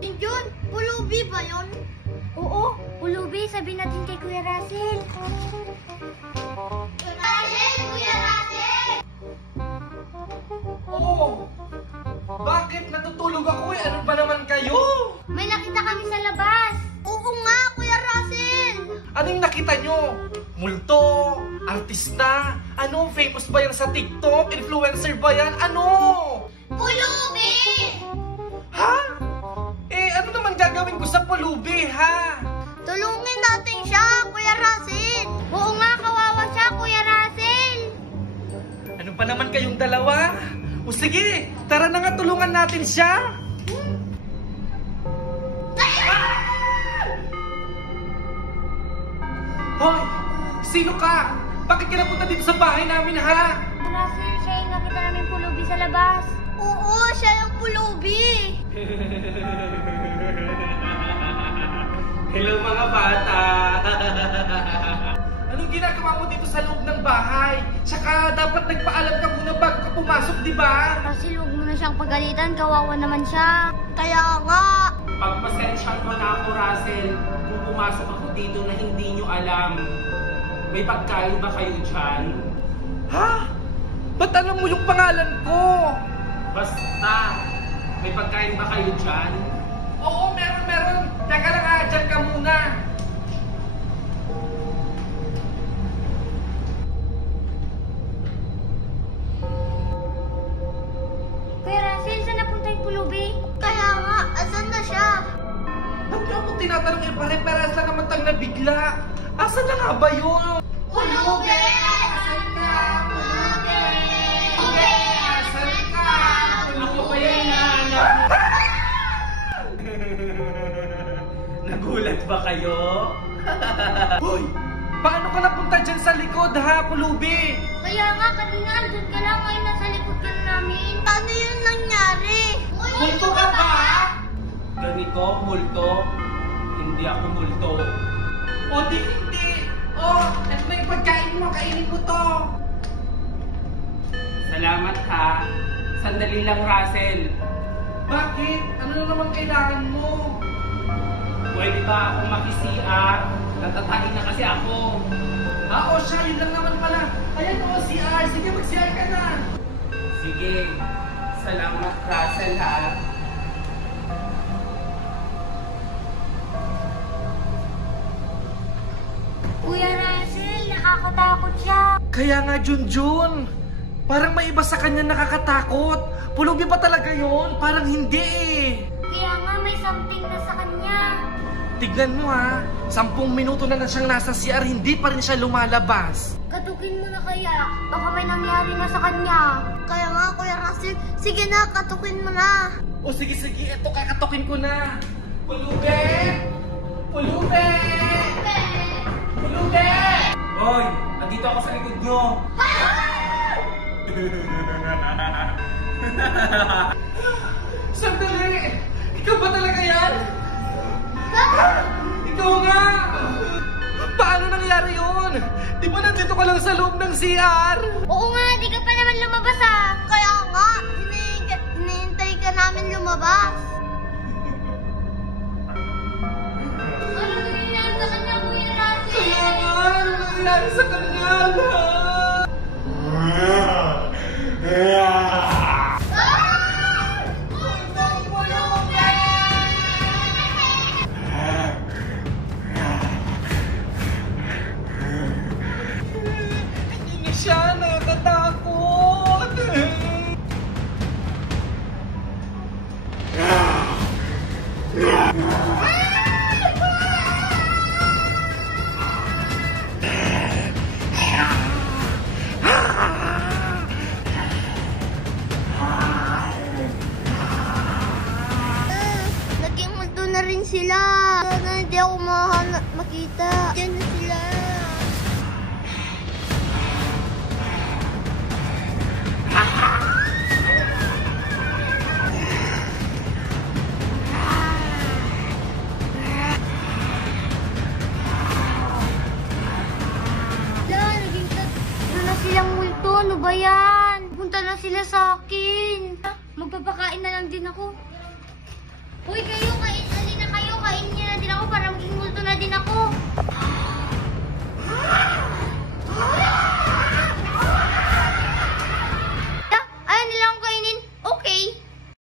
Junjun, pulubi ba yun? Oo, pulubi. Sabihin natin kay Kuya Russell. Kuya Russell! Oh! Bakit natutulog ako eh? Ano ba naman kayo? May nakita kami sa labas. Oo nga, Kuya Russell. Ano yung nakita nyo? Multo? Artista? Ano? Famous ba yan sa TikTok? Influencer ba yan? Ano? Pulubi! Ha? Eh, ano naman gagawin ko sa pulubi, ha? Tulungin natin siya, Kuya Russell. Oo nga, kawawa siya, Kuya Russell. Ano ba naman kayong dalawa? O sige, tara na nga tulungan natin siya. Hoy! Sino ka? Bakit ka napunta dito sa bahay namin, ha? Russell, siya yung nakita namin pulubi sa labas. Oo, siya yung pulubi. Hello mga bata! Anong ginagawa mo dito sa loob ng bahay? Tsaka dapat nagpaalam ka muna bago ka pumasok, di ba? Russell, huwag mo na siyang pagalitan. Kawawa naman siya. Kaya nga. Pagpasensyahan mo na ako, Russell, kung pumasok ako dito na hindi nyo alam. May pagkain ba kayo dyan? Ha? Ba't alam mo yung pangalan ko? Basta, may pagkain ba kayo dyan? Oo, meron. Teka lang ha, dyan ka muna. Kuya Russell, saan napunta yung pulubi? Kaya nga, asan na siya? Ba't niyo ako tinatanong eh, pare-pares lang naman tang nabigla. Asan na nga ba yun? Pulubi! Asan ka? Pulubi! Asan ka? Ako pa yan nahanap. Nagulat ba kayo? Hoy! Paano ka napunta dyan sa likod ha, pulubi? Kaya nga, kanina andun ka lang, ngayon nasa likod ka na namin. Paano yun nangyari? Multo ka ba? Ganito, multo. Hindi ako multo. O di hindi. O, at may pagkain mo, kainin mo to. Salamat ha. Sandali lang, Russell. Bakit? Ano na naman kailangan mo? Pwede ba akong maki-CR? Natatain na kasi ako. Ah, o siya, yun lang naman pala. Ayan o, CR. Sige, mag-CR ka na. Sige. Salamat, Russell ha. Kuya Russell, nakakatakot siya. Kaya nga, Junjun. Parang may iba sa kanya nakakatakot. Pulubi ba talaga yun? Parang hindi eh. Kaya nga, may something na sa kanya. Tignan mo ha, 10 minuto na siyang nasa CR, hindi pa rin siya lumalabas. Katukin mo na kaya. Baka may nangyari na sa kanya. Kaya nga, Kuya Russell. Sige na, katukin mo na. O sige, eto kakatukin ko na. Pulubi! Pulubi! Pulubi! Hoy! Andito ako sa likod nyo! Sandali! Ikaw ba talaga yan? Ikaw nga! Paano nangyari yun? Di ba nandito ka lang sa loob ng CR? Oo nga, di ka pa naman lumabas ah. Kaya nga, hinihintay ka namin lumabas. Ano nangyari sa kanya, Kuya Russell? Kaya nga, ano nangyari sa kanya? Hindi siya natatakot. Naging multo na rin sila. Sana hindi ako makita. Diyan na sila. Ano ba yan? Punta na sila sa akin. Magpapakain na lang din ako. Uy, kayo,